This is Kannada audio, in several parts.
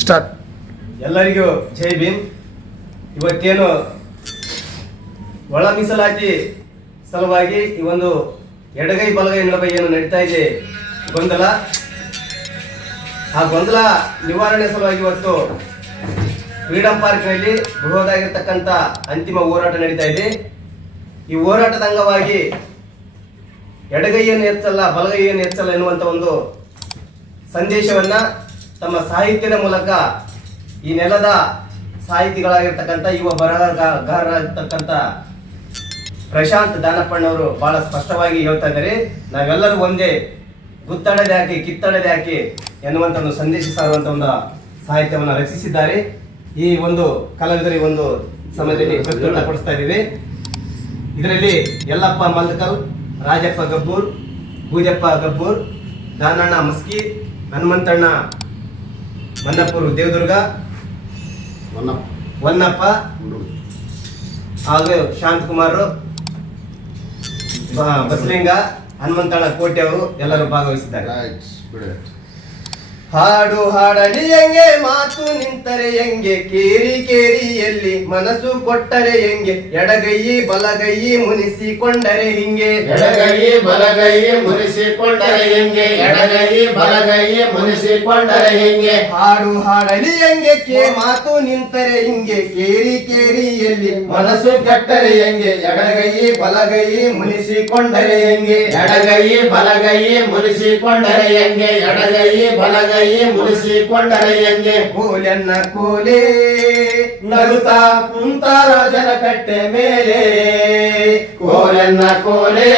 ಸ್ಟಾರ್ಟ್. ಎಲ್ಲರಿಗೂ ಜೈ ಭೀಮ್. ಇವತ್ತೇನು ಒಳ ಮೀಸಲಾತಿ ಸಲುವಾಗಿ ಈ ಒಂದು ಎಡಗೈ ಬಲಗೈ ನಡುವೆ ಏನು ನಡೀತಾ ಇದೆ ಗೊಂದಲ, ಆ ಗೊಂದಲ ನಿವಾರಣೆ ಸಲುವಾಗಿ ಇವತ್ತು ಫ್ರೀಡಂ ಪಾರ್ಕ್ನಲ್ಲಿ ಬೃಹದಾಗಿರ್ತಕ್ಕಂಥ ಅಂತಿಮ ಹೋರಾಟ ನಡೀತಾ ಇದೆ. ಈ ಹೋರಾಟದ ಅಂಗವಾಗಿ ಎಡಗೈಯನ್ನು ಹೆಚ್ಚಲ್ಲ ಬಲಗೈಯನ್ನು ಹೆಚ್ಚಲ್ಲ ಎನ್ನುವಂಥ ಒಂದು ಸಂದೇಶವನ್ನ ತಮ್ಮ ಸಾಹಿತ್ಯದ ಮೂಲಕ ಈ ನೆಲದ ಸಾಹಿತಿಗಳಾಗಿರ್ತಕ್ಕಂಥ ಯುವ ಬರಹಗಾರರಾಗಿರ್ತಕ್ಕಂಥ ಪ್ರಶಾಂತ್ ದಾನಪ್ಪಣ್ಣವರು ಬಹಳ ಸ್ಪಷ್ಟವಾಗಿ ಹೇಳ್ತಾ ಇದ್ದಾರೆ. ನಾವೆಲ್ಲರೂ ಒಂದೇ, ಗುತ್ತಡದೆ ಹಾಕಿ ಕಿತ್ತಡದೆ ಹಾಕಿ ಎನ್ನುವಂಥ ಒಂದು ಸಂದೇಶ ಸಾರುವಂಥ ಒಂದು ಸಾಹಿತ್ಯವನ್ನು ರಚಿಸಿದ್ದಾರೆ. ಈ ಒಂದು ಕಲಾವಿದರಿಗೆ ಒಂದು ಸಮಯದಲ್ಲಿ ಪ್ರಸ್ತುತಪಡಿಸ್ತಾ ಇದ್ದೀವಿ. ಇದರಲ್ಲಿ ಯಲ್ಲಪ್ಪ ಮಲ್ಕಲ್, ರಾಜಪ್ಪ ಗಬ್ಬೂರ್, ಬೂಜಪ್ಪ ಗಬ್ಬೂರ್, ದಾನಣ್ಣ ಮಸ್ಕಿ, ಹನುಮಂತಣ್ಣ ಮನ್ನಪುರ್ ದೇವದುರ್ಗ, ಹೊನ್ನಪ್ಪ ಹಾಗೂ ಶಾಂತಕುಮಾರ್, ಬಸಲಿಂಗ, ಹನುಮಂತಣ್ಣ ಕೋಟೆ ಅವರು ಎಲ್ಲರೂ ಭಾಗವಹಿಸಿದ್ದಾರೆ. ಹಾಡು ಹಾಡಲಿ ಹೆಂಗೆ, ಮಾತು ನಿಂತರೆ ಹೆಂಗೆ, ಕೇರಿ ಕೇರಿಯಲ್ಲಿ ಮನಸ್ಸು ಕೊಟ್ಟರೆ ಹೆಂಗೆ, ಎಡಗೈ ಬಲಗೈ ಮುನಿಸಿಕೊಂಡರೆ ಹಿಂಗೆ, ಎಡಗೈ ಬಲಗೈ ಮುನಿಸಿಕೊಂಡರೆ ಹೆಂಗೆ, ಎಡಗೈ ಬಲಗೈ ಮುನಿಸಿಕೊಂಡರೆ ಹೆಂಗೆ. ಹಾಡು ಹಾಡಲಿ ಹೆಂಗೆ, ಮಾತು ನಿಂತರೆ ಹಿಂಗೆ, ಕೇರಿ ಕೇರಿಯಲ್ಲಿ ಮನಸ್ಸು ಕೆಟ್ಟರೆ ಹೆಂಗೆ, ಎಡಗೈ ಬಲಗೈ ಮುನಿಸಿಕೊಂಡರೆ ಹೆಂಗೆ, ಎಡಗೈ ಬಲಗೈ ಮುನಿಸಿಕೊಂಡರೆ ಹೆಂಗೆ, ಎಡಗೈ ಬಲಗೈ ಮುನಿಸಿಕೊಂಡರೆ ಹೆಂಗೆ. ಕೋಲೆನ್ನ ಕೋಲೆ ನಗುತ್ತಾ ಕುಂತಾರ ಜನ ಕಟ್ಟೆ ಮೇಲೆ, ಕೋಲೆನ್ನ ಕೋಲೆ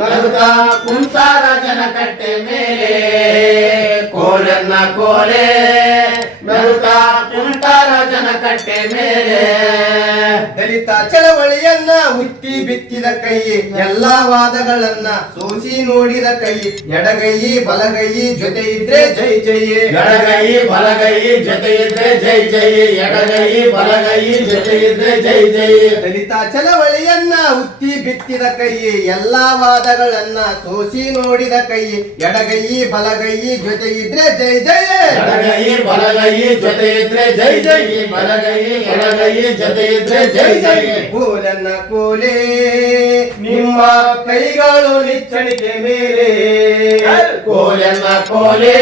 ನಗುತ್ತಾ ಕುಂತಾರ ಜನ ಕಟ್ಟೆ ಮೇಲೆ, ಕೋಲೆನ್ನ ಕೋಲೆ ನಗುತ್ತಾ ಕುಂತಾರ ಜನ ಕಟ್ಟೆ ಮೇಲೆ. ದಲಿತ ಚಳವಳಿಯನ್ನ ಹುಟ್ಟಿ ಬಿತ್ತಿದ ಕೈ, ಎಲ್ಲಾ ವಾದಗಳನ್ನ ಸೋಸಿ ನೋಡಿದ ಕೈ, ಎಡಗೈ ಬಲಗೈ ಜೊತೆ ಇದ್ರೆ ಜೈ ಜೈ, ಎಡಗೈ ಬಲಗೈ ಜೊತೆ ಇದ್ರೆ ಜೈ ಜೈ, ಎಡಗೈ ಬಲಗೈ ಜೊತೆ ಇದ್ರೆ ಜೈ ಜೈ. ದಲಿತ ಚಳವಳಿಯನ್ನ ಹುಟ್ಟಿ ಬಿತ್ತಿದ ಕೈ, ಎಲ್ಲಾ ವಾದಗಳನ್ನ ಸೋಸಿ ನೋಡಿದ ಕೈ, ಎಡಗೈ ಬಲಗೈ ಜೊತೆ ಇದ್ರೆ ಜೈ ಜೈ, ಎಡಗೈ ಬಲಗೈ ಜೊತೆ ಇದ್ರೆ ಜೈ ಜೈ, ಬಲಗೈ ಎಡಗೈ ಜೊತೆ ಇದ್ರೆ ಜೈ ಜೈ. ಕೋಲನ್ನ ಕೋಲೆ ನಿಮ್ಮ ಕೈಗಳು ನಿಚ್ಚಣಿಕೆ ಮೇಲೆ, ಕೋಲೆನ್ನ ಕೋಲೆ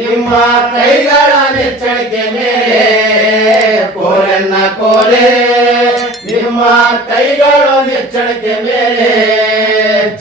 ನಿಮ್ಮ ಕೈಗಳ ನೆಚ್ಚಣಿಕೆ ಮೇಲೆ, ಕೋಲೆನ್ನ ಕೋಲೆ ನಿಮ್ಮ ಕೈಗಳು ನೆಚ್ಚಣಿಕೆ ಮೇಲೆ.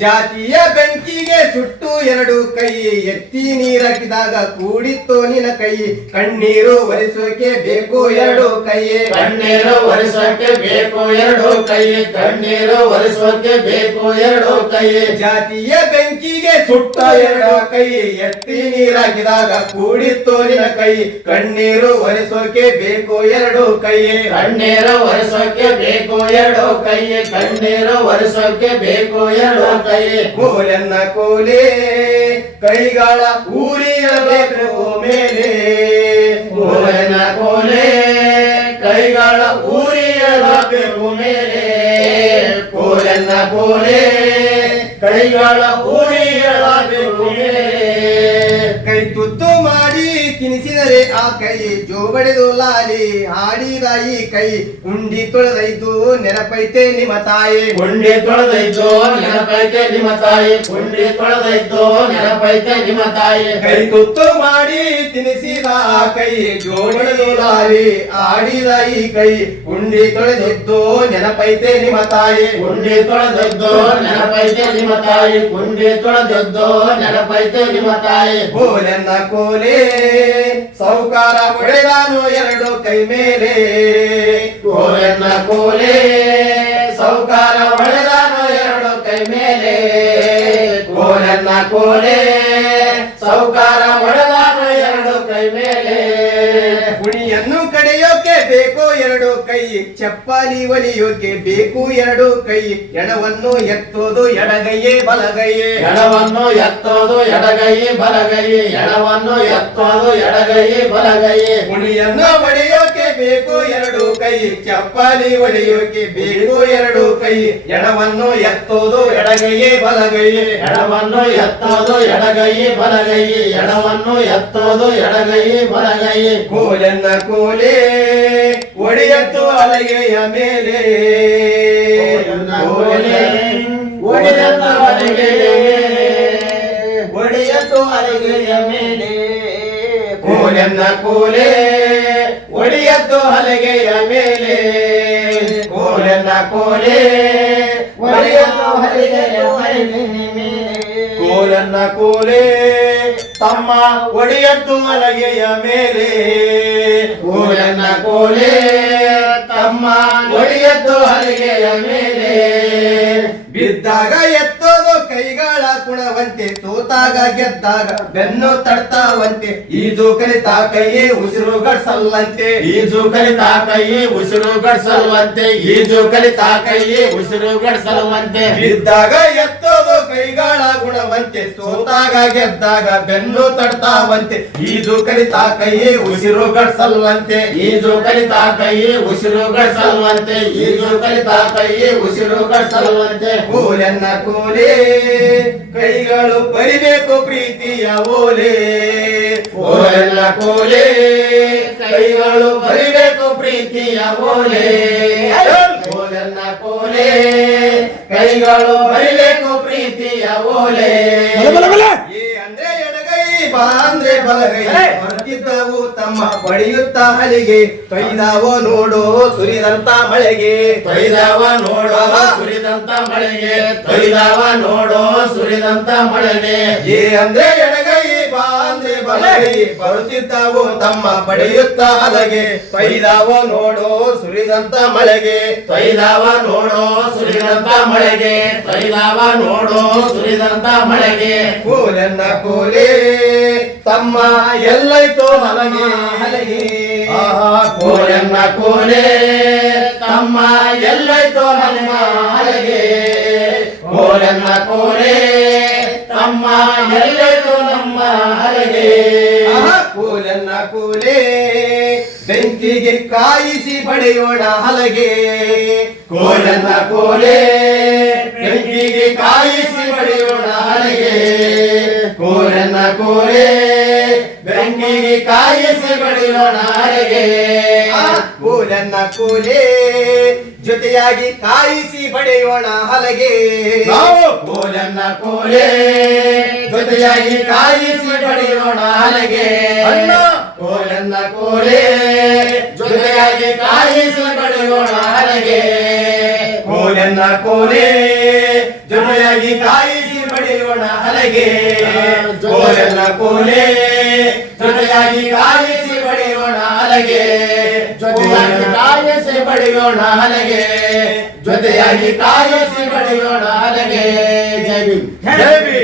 ಜಾತಿಯ ಬೆಂಕಿಗೆ ಸುಟ್ಟು ಎರಡು ಕೈ, ಎತ್ತಿ ನೀರಾಕಿದಾಗ ಕೂಡಿತ್ತು ನಿನ ಕೈ, ಕಣ್ಣೀರು ಒರೆಸೋಕೆ ಬೇಕು ಎರಡು ಕೈ, ಕಣ್ಣೀರು ಒರೆಸೋಕೆ ಬೇಕು ಎರಡು ಕೈ, ಕಣ್ಣೀರು ಒರೆಸೋಕೆ ಬೇಕು ಎರಡು ಕೈ. ಜಾತಿಯ ಬೆಂಕಿಗೆ ಸುಟ್ಟ ಎರಡು ಕೈ, ಎತ್ತಿ ನೀರಾಕಿದಾಗ ಕೂಡಿತ್ತು ನಿನ ಕೈ, ಕಣ್ಣೀರು ಒರೆಸೋಕೆ ಬೇಕು ಎರಡು ಕೈ, ಕಣ್ಣೀರು ಒರೆಸೋಕೆ ಬೇಕು ಎರಡು ಕೈ, ಕಣ್ಣೀರು ಒರೆಸೋಕೆ ಬೇಕು ಎರಡು ಕೈ. ಕೋಲೆನ್ನ ಕೋಲೆ ಕೈಗಳ ಊರಿಯಬೇಕು ಮೇಲೆ, ಕೋಲೆನ್ನ ಕೋಲೆ ಕೈಗಳ ಊರಿಯಬೇಕು ಮೇಲೆ, ಕೋಲೆನ್ನ ಕೋಲೆ ಕೈಗಳ ಊರಿಯಬೇಕು ಮೇಲೆ. ಕೈ ತುತ್ತು ಮಾಡಿ ತಿನಿಸಿದರೆ ಆ ಕೈ, ಜೋಬಡೆದು ಲಾಲಿ ಹಾಡಿದ ಈ ಕೈ, ಉಂಡಿ ತೊಳೆದೈತು ನೆನಪೈತೆ ನಿಮ್ಮ ತಾಯಿ, ಉಂಡಿ ತೊಳೆದೈತು ನೆನಪೈತೆ ನಿಮ್ಮ ತಾಯಿ, ಉಂಡಿ ತೊಳೆದೈತು ನೆನಪೈತೆ ನಿಮ್ಮ ತಾಯಿ. ಕೈ ತುತ್ತು ಮಾಡಿ ತಿನಿಸಿದ ಆ ಕೈ, ಜೋಬಡೆದು ಲಾಲಿ ಹಾಡಿದ ಈ ಕೈ, ಉಂಡಿ ತೊಳೆದಿದ್ದು ನೆನಪೈತೆ ನಿಮ್ಮ ತಾಯಿ, ಉಂಡಿ ತೊಳೆದದ್ದು ನೆನಪೈತೆ ನಿಮ್ಮ ತಾಯಿ, ಉಂಡಿ ತೊಳೆದದ್ದು ನೆನಪೈತೆ ನಿಮ್ಮ ತಾಯಿ. ಕೋಲೆನ್ನ ಕೋಲೆ ಸೌಕಾರ ಹೊಡೆದಾನು ಎರಡು ಕೈ ಮೇಲೆ, ಕೋಲೆನ್ನ ಕೋಲೆ ಸೌಕಾರ ಹೊಡೆದಾನು ಎರಡು ಕೈ ಮೇಲೆ, ಕೋಲೆನ್ನ ಕೋಲೆ ಸೌಕಾರ ಹೊಡೆದಾನು ಎರಡು ಕೈ ಮೇಲೆ. ಕುಣಿಯನ್ನು ಕಡೆಯೋಕೆ ಬೇಕು ಎರಡು ಕೈ, ಚಪ್ಪಲಿ ಒಲಿಯೋಕೆ ಬೇಕು ಎರಡು ಕೈ, ಎಡವನ್ನು ಎತ್ತೋದು ಎಡಗೈಯೇ ಬಲಗೈಯೇ, ಎಡವನ್ನು ಎತ್ತೋದು ಎಡಗೈ ಬಲಗೈ, ಎಡವನ್ನು ಎತ್ತೋದು ಎಡಗೈ ಬಲಗೈ. ಕುಣಿಯನ್ನು ಬಡಿಯೋಕೆ ಬೇಕು ಎರಡು ಕೈ, ಚಪ್ಪಾಲಿ ಹೊಡೆಯೋಕೆ ಬೇಕು ಎರಡು ಕೈ. ಎಡವನ್ನು ಎತ್ತೋದು ಎಡಗೈಯೇ ಬಲಗೈಯೇ, ಎಡವನ್ನು ಎತ್ತೋದು ಎಡಗೈ ಬಲಗೈ, ಎಡವನ್ನು ಎತ್ತೋದು ಎಡಗೈ ಬಲಗೈ. ಕೋಲನ್ನ ಕೋಲೆ ಒಡೆಯತ್ತು ಹಲಗೆಯ ಮೇಲೆ, ಕೋಲೆ ಒಡೆಯತ್ತು ಹಲಗೆಯ ಮೇಲೆ, ಒಡೆಯತ್ತು ಹಲಗೆಯ ಮೇಲೆ. ಕೋಲನ್ನ ಕೋಲೆ ಒಡೆಯತ್ತು ಹಲಗೆಯ ಮೇಲೆ, ಕೋಲನ್ನ ಕೋಲೆ ಒಡೆಯತ್ತು ಹಲಗೆಯ ಮೇಲೆ. ಕೋಲನ್ನ ಕೋಲೆ ತಮ್ಮ ಒಡೆಯತ್ತು ಹಲಗೆಯ ಮೇಲೆ, ಕೋಲನ್ನ ಕೋಲೆ ತಮ್ಮ ಒಡೆಯತ್ತು ಹಲಗೆಯ ಮೇಲೆ. ಬಿದ್ದಾಗ ಎತ್ತೋದು ಕೈಗಳ ಕುಣವಂತೆ, ಸೋತಾಗ ಗೆದ್ದಾಗ ಬೆನ್ನು ತಡ್ತಾವಂತೆ. ಈಜು ಕಲಿತ ಕೈಯೇ ಉಸಿರು ಗಡ್ಸಲ್ಲಂತೆ, ಈಜು ಕಲಿತ ಕೈ ಉಸಿರು ಗಡ್ಸಲ್ವಂತೆ, ಈಜು ಕಲಿತ ಕೈ ಉಸಿರು ಗಡ್ಸಲ್ವಂತೆ. ಬಿದ್ದಾಗ ಎತ್ತೋದು ಕೈಗಳ ಗುಣವಂತೆ, ಸೋತಾಗ ಗೆದ್ದಾಗ ಬೆನ್ನು ತಡ್ತಾವಂತೆ. ಈಜು ಕಲಿತ ಕೈಯೇ ಉಸಿರು ಗಡ್ಸಲ್ವಂತೆ, ಈಜು ಕಲಿತ ಕೈ ಉಸಿರು ಗಡ್ಸಲ್ವಂತೆ, ಈಜು ಕಲಿತ ಕೈ ಉಸಿರು ಗಡ್ಸಲ್ವಂತೆ. ಕೋಲನ್ನ ಕೋಲೆ ಕೈಗಳು ಬರಿಬೇಕು ಪ್ರೀತಿಯ ಓಲೆ, ಕೋಲನ್ನ ಕೋಲೆ ಕೈಗಳು ಬರಿಬೇಕು ಪ್ರೀತಿಯ ಓಲೆ, ಕೋಲನ್ನ ಕೋಲೆ ಕೈಗಳು ಬರಿಬೇಕು ಪ್ರೀತಿಯ ಓಲೆ. ಏ ಅಂದ್ರೆ ಎಡಗೈ ಬಾ ಅಂದ್ರೆ ಬಲಗೈ, ಬರ್ತಿದ್ದವು ತಮ್ಮ ಬಡಿಯುತ್ತಾ ಹಲಿಗೆ. ಕೈದಾವೋ ನೋಡೋ ಸುರಿದಂತ ಮಳೆಗೆ, ತೊಯ್ದವ ನೋಡೋ ಸುರಿದಂತ ಮಳೆಗೆ, ತೊಯ್ದವ ನೋಡೋ ಸುರಿದಂತ ಮಳೆಗೆ. ಏ ಅಂದ್ರೆ ಎಡಗೈ ಬಾ ಅಂದ್ರೆ ಬಲಗೈ, ಬರುತ್ತಿದ್ದವು ತಮ್ಮ ಬಡಿಯುತ್ತಾ ಹಲಗೆ. ಕೈದಾವೋ ನೋಡೋ ಸುರಿದಂತ ಮಳೆಗೆ, ತೊಯ್ದವ ನೋಡೋ ಸುರಿದಂತ ಮಳೆಗೆ, ತೊಯ್ದವ ನೋಡೋ ಸುರಿದಂತ ಮಳೆಗೆ. ಕೋಲನ್ನ ಕೋಲೆ ತಮ್ಮ ಎಲ್ಲೈತೋ ಹಲಗೆ ಹಲಗೆ. ಆಹಾ ಕೋಲನ್ನ ಕೋಲೆ ತಮ್ಮ ಎಲ್ಲೈತೋ ನಮ್ಮ ಹಲಗೆ, ಕೋಲನ್ನ ಕೋಲೆ ತಮ್ಮ ಎಲ್ಲೈತೋ ನಮ್ಮ ಹಲಗೆ. ಆಹಾ, ಕೋಲನ್ನ ಕೋಲೆ ಬೆಂಕಿಗೆ ಕಾಯಿಸಿ ಪಡೆಯೋಣ ಹಲಗೆ. ಕೋಲನ್ನ ಕೋಲೆ ಬೆಂಕಿಗೆ ಕಾಯಿಸಿ ಪಡೆಯೋಣ ಹಲಗೆ, ಕೋಲನ್ನ ಕೋಲೆ ಬೆಂಕಿಗೆ ಕಾಯಿಸಿ ಪಡೆಯೋಣ ಹಲಗೆ. ಕೋಲನ್ನ ಕೋಲೆ ಜೊತೆಯಾಗಿ ಕಾಯಿಸಿ ಪಡೆಯೋಣ ಹಲಗೆ. ನಾವು ಕೋಲನ್ನ ಕೋಲೆ ಜೊತೆಯಾಗಿ ಕಾಯಿಸಿ ಪಡೆಯೋಣ ಹಲಗೆ. ಕೋಲನ್ನ ಕೋಲೆ ಜೊತೆಯಾಗಿ ಕಾಯಿಸಿ ಪಡೆಯೋಣ ಹಲಗೆ, ಕೋಲನ್ನ ಕೋಲೆ ಜೊತೆಯಾಗಿ ಕಾಯಿಸಿ ಪಡೆಯೋಣ ಹಲಗೆ. ಕೋಲನ್ನ ಕೋಲೆ ಜೊತೆಯಾಗಿ ಕಾಯಿಸಿ ಪಡೆಯೋಣ ಹಲಗೆ, ಜೊತೆಯಾಗಿ ಕಾಯಿಸಿ ಪಡೆಯೋಣ ಹಲಗೆ, ಜೊತೆಯಾಗಿ ಕಾಯಿಸಿ ಪಡೆಯೋಣ ಹಲಗೆ. ಜೈ ಭೀಮ್. ಜೈ ಭೀಮ್.